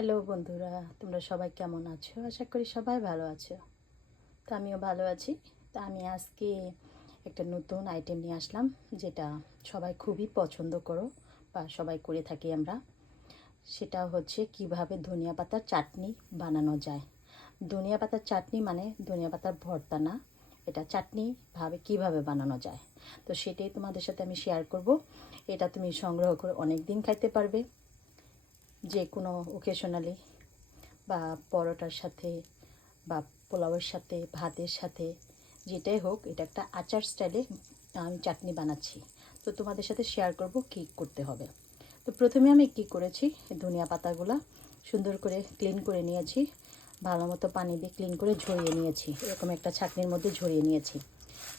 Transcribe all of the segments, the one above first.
Hello বন্ধুরা, তোমরা সবাই কেমন আছো? আশা করি সবাই ভালো আছো। তো আমিও ভালো আছি। তো আমি আজকে একটা নতুন আইটেম নিয়ে আসলাম, যেটা সবাই খুবই পছন্দ করো বা সবাই করে থাকি আমরা। সেটা হচ্ছে কিভাবে ধনিয়া পাতার চাটনি বানানো যায়। ধনিয়া পাতার চাটনি মানে ধনিয়া পাতার ভর্তা না, এটা চাটনি ভাবে কিভাবে বানানো যায়। তো সেটাই তোমাদের সাথে আমি শেয়ার করব। এটা তুমি সংগ্রহ করে অনেক দিন খাইতে পারবে, যে কোনো ওকেশনালি বা পরোটার সাথে বা পোলাওয়ের সাথে, ভাতের সাথে, যেটাই হোক। এটা একটা আচার স্টাইলে আমি চাটনি বানাচ্ছি। তো তোমাদের সাথে শেয়ার করব কী করতে হবে। তো প্রথমে আমি কি করেছি, ধনিয়া পাতাগুলো সুন্দর করে ক্লিন করে নিয়েছি, ভালো মতো পানি দিয়ে ক্লিন করে ঝরিয়ে নিয়েছি, এরকম একটা ছাঁকনির মধ্যে ঝরিয়ে নিয়েছি।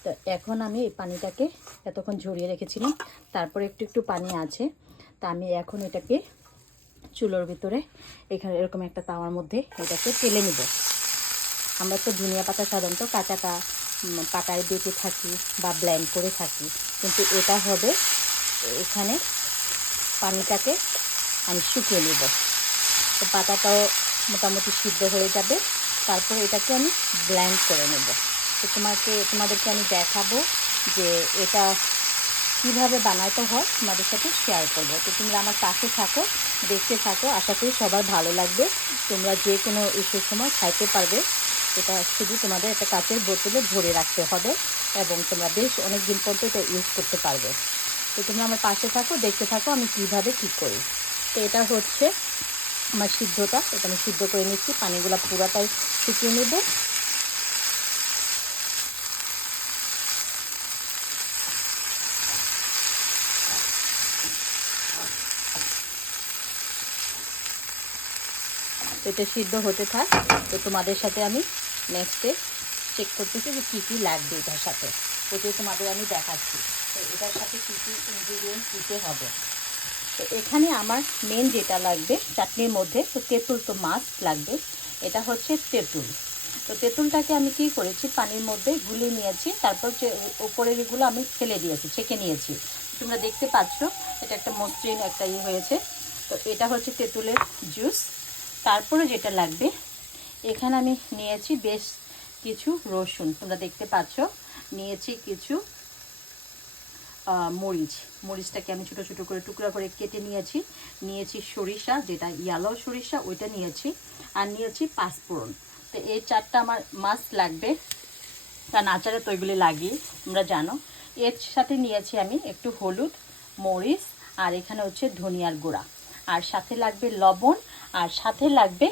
তো এখন আমি এই পানিটাকে এতক্ষণ ঝরিয়ে রেখেছিলাম, তারপরে একটু একটু পানি আছে। তা আমি এখন এটাকে চুলোর ভিতরে এখানে এরকম একটা তাওয়ার মধ্যে এটাকে তেলে নিব। আমরা তো ধনিয়া পাতা সাধারণত কাঁচাটা পাটায় বেটে থাকি বা ব্লেন্ড করে থাকি, কিন্তু এটা হবে এখানে পানিটাকে আমি শুকিয়ে নেব। তো পাতাটাও মোটামুটি সিদ্ধ হয়ে যাবে, তারপর এটাকে আমি ব্লেন্ড করে নেব। তো তোমাদেরকে আমি দেখাবো যে এটা কীভাবে বানাতে হয়, তোমাদের সাথে শেয়ার করবো। তো তোমরা আমার পাশে থাকো, দেখতে থাকো, আশা করি সবার ভালো লাগবে। তোমরা যে কোনো ইস্যুর সময় খাইতে পারবে। এটা শুধু তোমাদের একটা কাচের বোতলে ভরে রাখতে হবে এবং তোমরা বেশ অনেক দিন পর্যন্ত এটা ইউজ করতে পারবে। তো তোমরা আমার পাশে থাকো, দেখতে থাকো আমি কীভাবে কী করি। তো এটা হচ্ছে আমার সিদ্ধটা, এটা আমি সিদ্ধ করে নিচ্ছি, পানিগুলো পুরাটাই শুকিয়ে নেব। এটা সিদ্ধ হতে থাক। তো তোমাদের সাথে আমি নেক্সটে চেক করতেছি যে কী কী লাগবে এটার সাথে, ওটাই তোমাদের আমি দেখাচ্ছি। তো এটার সাথে কী কী ইনগ্রিডিয়েন্টস দিতে হবে। তো এখানে আমার মেন যেটা লাগবে চাটনির মধ্যে, তো তেঁতুল তো মাস্ট লাগবে। এটা হচ্ছে তেঁতুল। তো তেঁতুলটাকে আমি কি করেছি, পানির মধ্যে গুলিয়ে নিয়েছি, তারপর উপরের এগুলো আমি ফেলে দিয়েছি, ছেঁকে নিয়েছি। তোমরা দেখতে পাচ্ছ এটা একটা মসৃণ একটা হয়েছে। তো এটা হচ্ছে তেঁতুলের জুস। তারপরে যেটা লাগবে, এখানে আমি নিয়েছি বেশ কিছু রসুন, তোমরা দেখতে পাচ্ছ। নিয়েছি কিছু মরিচটাকে আমি ছোটো ছোটো করে টুকরা করে কেটে নিয়েছি সরিষা, যেটা ইয়েলো সরিষা, ওইটা নিয়েছি। আর নিয়েছি পাঁচফোড়ন। তো এই চারটা আমার মাস্ট লাগবে, কারণ আচারে তো এগুলি লাগি, তোমরা জানো। এর সাথে নিয়েছি আমি একটু হলুদ, মরিচ, আর এখানে হচ্ছে ধনিয়ার গুঁড়া, আর সাথে লাগবে লবণ, আর সাথে লাগবে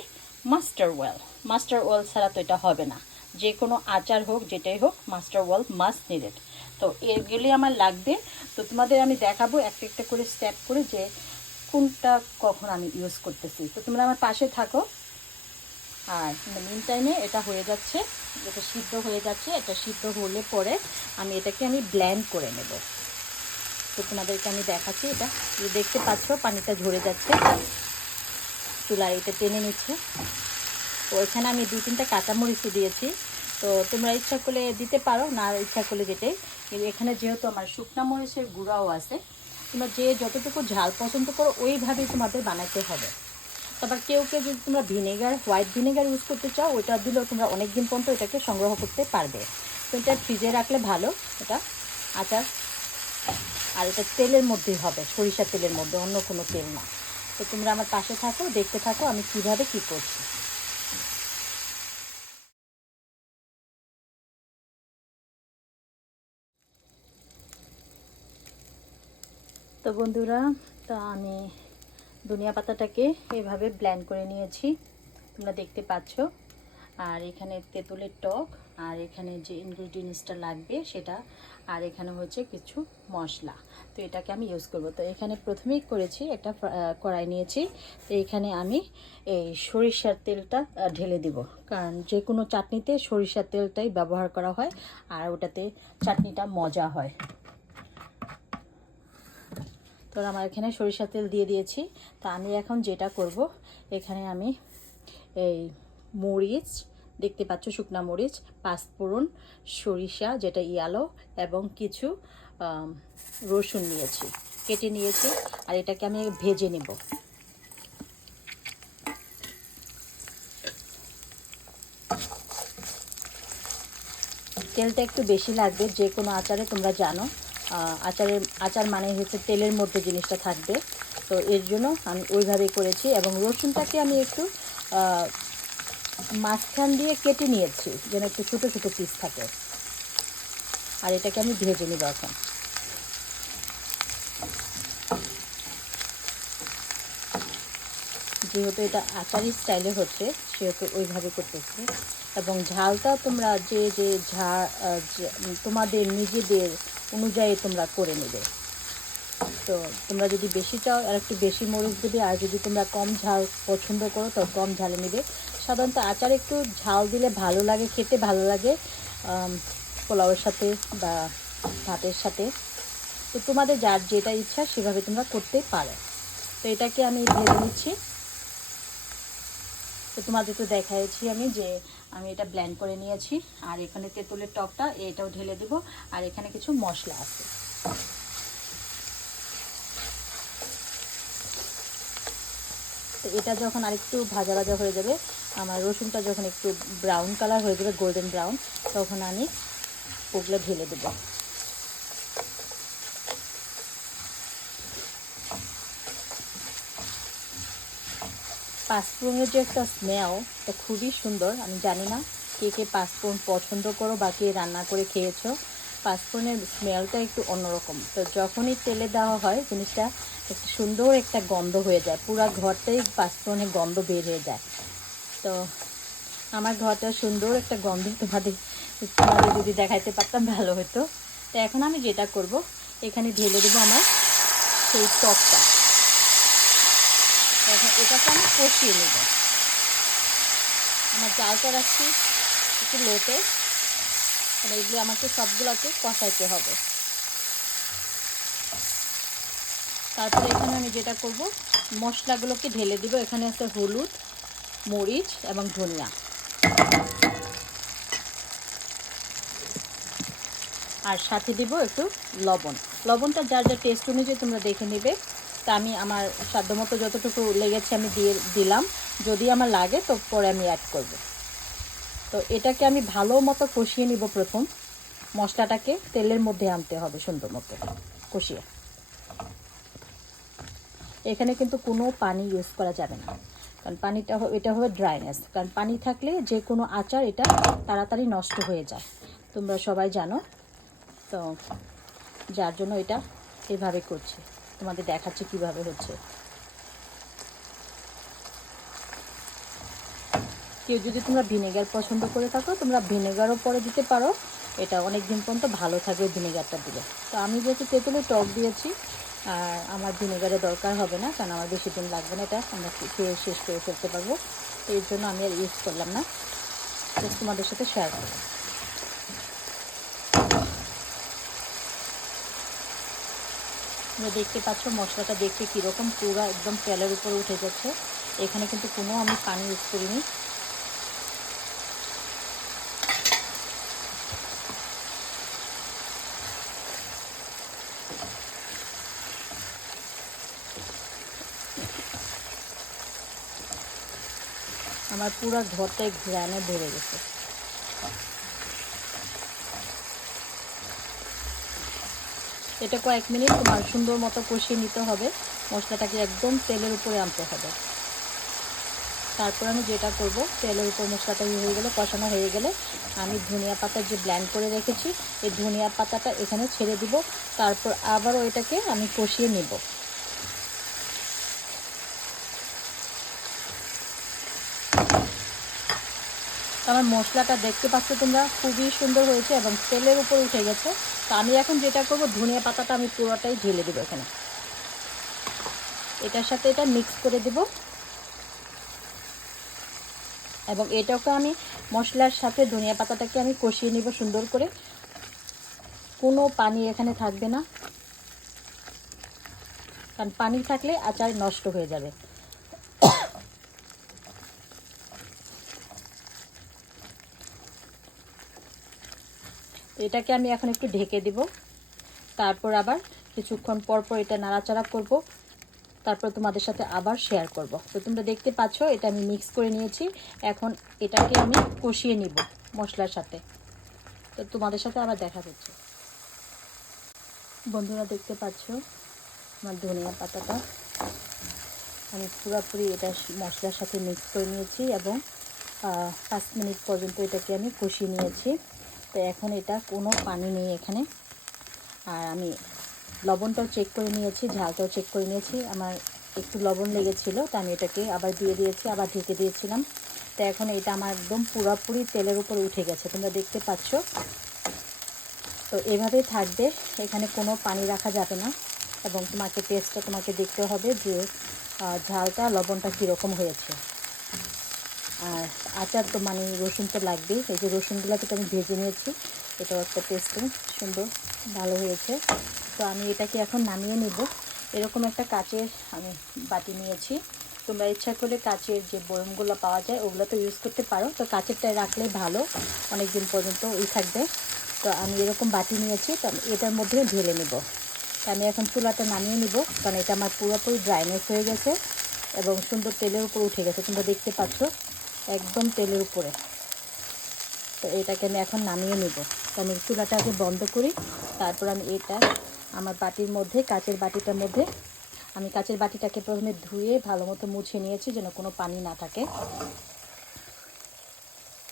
মাস্টার ওয়েল ছাড়া তো এটা হবে না। যে কোনো আচার হোক, যেটাই হোক, মাস্টার ওয়েল মাস্ট নিডেড। তো এগুলি আমার লাগবে। তো তোমাদের আমি দেখাবো একটা একটা করে স্টেপ করে যে কোনটা কখন আমি ইউজ করতেছি। তো তোমরা আমার পাশে থাকো। আর মিন টাইমে এটা হয়ে যাচ্ছে, এটা সিদ্ধ হয়ে যাচ্ছে। এটা সিদ্ধ হলে পরে আমি ব্লেন্ড করে নেব। তো তোমাদেরকে আমি দেখাচ্ছি, এটা দেখতে পাচ্ছ পানিটা ঝরে যাচ্ছে, চুলায় এটা টেনে নিচ্ছে। তো এখানে আমি 2-3টা কাঁচামরিচও দিয়েছি। তো তোমরা ইচ্ছা করলে দিতে পারো, না ইচ্ছা করলে যেটাই। কিন্তু এখানে যেহেতু আমার শুকনো মরিচের গুঁড়াও আছে, তোমরা যে যতটুকু ঝাল পছন্দ করো ওইভাবেই তোমাদের বানাতে হবে। তারপর কেউ কেউ যদি তোমরা হোয়াইট ভিনেগার ইউজ করতে চাও, ওইটা দিলেও তোমরা অনেক দিন পর্যন্ত এটাকে সংগ্রহ করতে পারবে। তো এটা ফ্রিজে রাখলে ভালো এটা আচার। আর এটা তেলের মধ্যেই হবে, সরিষার তেলের মধ্যে, অন্য কোনো তেল না। তো তোমরা আমার পাশে থাকো, দেখতে থাকো আমি কিভাবে কি করছি। তো বন্ধুরা, তো আমি ধনিয়া পাতাটাকে এভাবে ব্লেন্ড করে নিয়েছি, তোমরা দেখতে পাচ্ছ। আর এখানে তেঁতুলের টক, আর এখানে যে ইনগ্রিডিয়েন্টসটা লাগবে সেটা, আর এখানে হচ্ছে কিছু মশলা। তো এটাকে আমি ইউজ করব। তো এখানে প্রথমেই করেছি একটা কড়াই নিয়েছি। তো এখানে আমি এই সরিষার তেলটা ঢেলে দিব, কারণ যে কোনো চাটনিতে সরিষার তেলটাই ব্যবহার করা হয়, আর ওটাতে চাটনিটা মজা হয়। তো আমার এখানে সরিষার তেল দিয়ে দিয়েছি। তো আমি এখন যেটা করব, এখানে আমি এই মরিচ, দেখতে পাচ্ছ শুকনা মরিচ, পাঁচফোড়ন, সরিষা যেটা ইয়েলো, এবং কিছু রসুন কেটে নিয়েছি। আর এটাকে আমি ভেজে নেব। তেলটা একটু বেশি লাগবে, যে কোনো আচারে তোমরা জানো আচার মানে হচ্ছে তেলের মধ্যে জিনিসটা থাকবে। তো এর জন্য আমি ওইভাবেই করেছি। এবং রসুনটাকে আমি একটু মাঝখান দিয়ে কেটে নিয়েছি যেন একটু ছোটো ছোটো পিস থাকে। আর এটাকে আমি ভেজে নিব এখন। যেহেতু এটা আচারি স্টাইলে হচ্ছে সেহেতু ওইভাবে করতেছি। এবং ঝালটা তোমরা যে যে তোমাদের নিজেদের অনুযায়ী তোমরা করে নেবে। তো তোমরা যদি বেশি চাও আর একটু বেশি মরিচ দেবে, আর যদি তোমরা কম ঝাল পছন্দ করো তো কম ঝালে নেবে। সাধারণত আচার একটু ঝাল দিলে ভালো লাগে, খেতে ভালো লাগে পোলাওয়ের সাথে বা ভাতের সাথে। তো তোমাদের যার যেটা ইচ্ছা সেভাবে তোমরা করতে পারো। তো এটাকে আমি ভেজে নিচ্ছি। তো তোমাদের তো দেখাইছি আমি যে আমি এটা ব্লেন্ড করে নিয়েছি। আর এখানে তেঁতুলের টকটা এটাও ঢেলে দেব। আর এখানে কিছু মশলা আছে। তো এটা যখন আরেকটু ভাজা ভাজা হয়ে যাবে, আমার রসুনটা যখন একটু ব্রাউন কালার হয়ে যাবে, গোল্ডেন ব্রাউন, তখন আমি ওগুলো ঢেলে দেব। পাঁচফোড়নের যে একটা স্মেল, এটা খুবই সুন্দর। আমি জানি না কে কে পাঁচফোড়ন পছন্দ করো বা কে রান্না করে খেয়েছো। পাঁচফোড়নের স্মেলটা একটু অন্যরকম। তো যখনই তেলে দেওয়া হয় জিনিসটা একটু সুন্দর একটা গন্ধ হয়ে যায়, পুরো ঘরটাই পাঁচফোড়নের গন্ধ বের হয়ে যায়। তো আমার ঘরটা সুন্দর একটা গন্ধ তোমাদের যদি দেখাইতে পারতাম ভালো হতো। তো এখন আমি যেটা করব, এখানে ঢেলে দেবো আমার সেই টকটা। এখন এটাকে আমি কষিয়ে নেব। আমার জালটা রাখছি একটু লোতে, মানে এগুলো আমাকে সবগুলোকে কষাইতে হবে। তারপরে এখানে আমি যেটা করব, মশলাগুলোকে ঢেলে দিব। এখানে আছে হলুদ, মরিচ এবং ধনিয়া, আর সাথে দিব একটু লবণ। লবণটা যার যার টেস্ট অনুযায়ী তোমরা দেখে নেবে। তা আমি আমার সাধ্যমতো যতটুকু লেগেছে আমি দিলাম। যদি আমার লাগে তো পরে আমি অ্যাড করব। তো এটাকে আমি ভালো মতো কষিয়ে নিব। প্রথম মশলাটাকে তেলের মধ্যে আনতে হবে সুন্দর মতো কষিয়ে। এখানে কিন্তু কোনো পানি ইউজ করা যাবে না, কারণ এটা হবে ড্রাইনেস। কারণ পানি থাকলে যে কোনো আচার এটা তাড়াতাড়ি নষ্ট হয়ে যায়, তোমরা সবাই জানো। তো যার জন্য এটা এভাবে করছি, তোমাদের দেখাচ্ছি কিভাবে হচ্ছে। কেউ যদি তোমরা ভিনেগার পছন্দ করে থাকো তোমরা ভিনেগারও পরে দিতে পারো, এটা অনেক দিন পর্যন্ত ভালো থাকবে ভিনেগারটা দিলে। তো আমি যেহেতু তেঁতুলের টক দিয়েছি আর আমার ভিনেগারের দরকার হবে না, কারণ আমার বেশি দিন লাগবে না, এটা আমরা খেয়ে শেষ করে ফেলতে পারবো। এর জন্য আমি আর ইউজ করলাম না, তোমাদের সাথে শেয়ার করলাম। তোমরা দেখতে পাচ্ছ মশলাটা দেখতে কীরকম, পুরো একদম তেলের উপরে উঠে যাচ্ছে। এখানে কিন্তু কোনো আমি পানি ইউজ করিনি। আমার পুরো ঘরটাই ঘ্রাণে ভরে গেছে। এটা কয়েক মিনিট তোমার সুন্দর মতো কষিয়ে নিতে হবে, মশলাটাকে একদম তেলের উপরে আনতে হবে। তারপর আমি যেটা করব, তেলের উপর মশলাটা হয়ে গেলে, কষানো হয়ে গেলে, আমি ধনিয়া পাতা যে ব্লেন্ড করে রেখেছি এই ধনিয়া পাতাটা এখানে ছেড়ে দিব। তারপর আবারও এটাকে আমি কষিয়ে নিব। আমার মশলাটা দেখতে পাচ্ছ তোমরা খুবই সুন্দর হয়েছে এবং তেলের উপর উঠে গেছে। তো আমি এখন যেটা করব, ধনিয়া পাতাটা আমি পুরোটাই ঢেলে দেবো এখানে, এটার সাথে এটা মিক্স করে দেব। এবং এটাকে আমি মশলার সাথে ধনিয়া পাতাটাকে আমি কষিয়ে নিব সুন্দর করে। কোনো পানি এখানে থাকবে না, কারণ পানি থাকলে আচার নষ্ট হয়ে যাবে। এটাকে আমি এখন একটু ঢেকে দিব। তারপর আবার কিছুক্ষণ পর পর এটা নাড়াচাড়া করব। তারপর তোমাদের সাথে আবার শেয়ার করব। তো তোমরা দেখতে পাচ্ছ এটা আমি মিক্স করে নিয়েছি। এখন এটাকে আমি কষিয়ে নিব মশলার সাথে। তো তোমাদের সাথে আবার দেখা হচ্ছে। বন্ধুরা দেখতে পাচ্ছ আমার ধনিয়া পাতাটা আমি পুরোপুরি এটা মশলার সাথে মিক্স করে নিয়েছি এবং 5 মিনিট পর্যন্ত এটাকে আমি কষিয়ে নিয়েছি। তো এখন এটা কোনো পানি নেই এখানে। আর আমি লবণটাও চেক করে নিয়েছি, ঝালটাও চেক করে নিয়েছি। আমার একটু লবণ লেগেছিলো, তো আমি এটাকে আবার দিয়ে দিয়েছি, আবার ঢেকে দিয়েছিলাম। তো এখন এটা আমার একদম পুরোপুরি তেলের উপরে উঠে গেছে, তোমরা দেখতে পাচ্ছ। তো এভাবেই থাকবে, এখানে কোনো পানি রাখা যাবে না। এবং তোমাকে টেস্টটা তোমাকে দেখতে হবে যে ঝালটা লবণটা কীরকম হয়েছে। আর আচার তো মানে রসুন তো লাগবেই। এই যে রসুনগুলোকে তো আমি ভেজে নিয়েছি, এটাও একটা টেস্টিং সুন্দর ভালো হয়েছে। তো আমি এটাকে এখন নামিয়ে নেব। এরকম একটা কাচের আমি বাটি নিয়েছি। তোমরা ইচ্ছা করলে কাচের যে বয়মগুলো পাওয়া যায় ওগুলো তো ইউজ করতে পারো, তো কাচেরটায় রাখলে ভালো, অনেক দিন পর্যন্ত থাকবে। তো আমি এরকম বাটি নিয়েছি, তো আমি এটার মধ্যে ঢেলে নেব। তো আমি এখন চুলাটা নামিয়ে নিব, কারণ এটা আমার পুরোপুরি ড্রাইনেস হয়ে গেছে এবং সুন্দর তেলের উপর উঠে গেছে, তোমরা দেখতে পাচ্ছ একদম তেলের উপরে। তো এটাকে আমি এখন নামিয়ে নেব। তো আমি চুলাটা আগে বন্ধ করি, তারপর আমি এটা আমার বাটির মধ্যে, কাচের বাটিটার মধ্যে, আমি কাচের বাটিটাকে প্রথমে ধুয়ে ভালো মতো মুছে নিয়েছি যেন কোনো পানি না থাকে।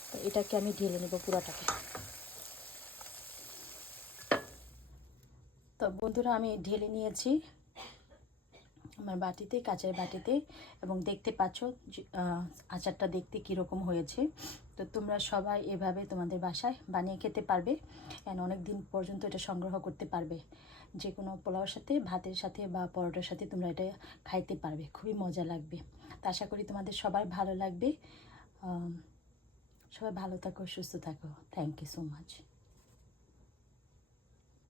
তো এটাকে আমি ঢেলে নেব পুরাটাকে। তো বন্ধুরা আমি ঢেলে নিয়েছি আমার বাটিতে, কাচের বাটিতে, এবং দেখতে পাচ্ছ আচারটা দেখতে কীরকম হয়েছে। তো তোমরা সবাই এভাবে তোমাদের বাসায় বানিয়ে খেতে পারবে, অ্যান্ড অনেক দিন পর্যন্ত এটা সংগ্রহ করতে পারবে। যে কোনো পোলাওর সাথে, ভাতের সাথে বা পরোটার সাথে তোমরা এটা খাইতে পারবে, খুবই মজা লাগবে। তো আশা করি তোমাদের সবার ভালো লাগবে। সবাই ভালো থাকো, সুস্থ থাকো। Thank you so much.